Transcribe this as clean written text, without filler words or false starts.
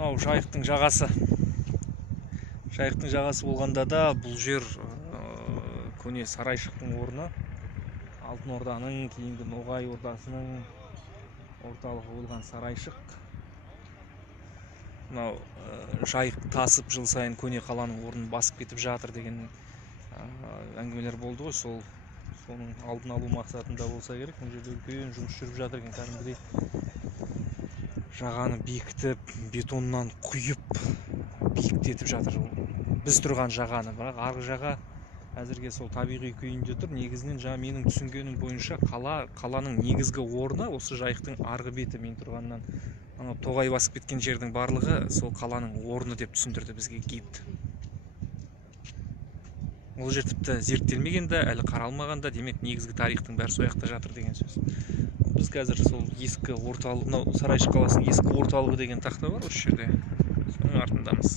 Мынау жайықтың жағасы. Жайықтың жағасы болғанда да бұл жер көне сарайшықтың орны. Алтын Орданың, кейінгі Ноғай ордасының орталығы болған сарайшық. Мынау жайық тасып жыл сайын көне қаланың орнын басып кетіп жатыр деген әңгімелер болды ғой. Соның алдын алу мақсатында болса керек. Бұл жерде үлкен жұмыс жүріп жатыр екен. Кәдімгідей жағаны бекітіп, бетоннан құйып биіктетіп жатыр. Біз тұрған жағаны, бірақ арғы жаға әзірге сол табиғи күйінде тұр. Негізінен жаңа менің түсінгенім бойынша қаланың негізгі орны осы жайықтың арғы беті. Мен тұрғаннан тоғай басып кеткен жердің барлығы сол қаланың орны деп түсіндірді бізге гид. Ол жер тіпті зерттелмеген де, әлі қаралмаған да, демек негізгі тарихтың бәрі сол жақта жатыр деген сөз. Біз қазір сол ескі орталық, мынау Сарайшық қаласының ескі орталығы деген тақта бар осы жерде. Соның артындамыз.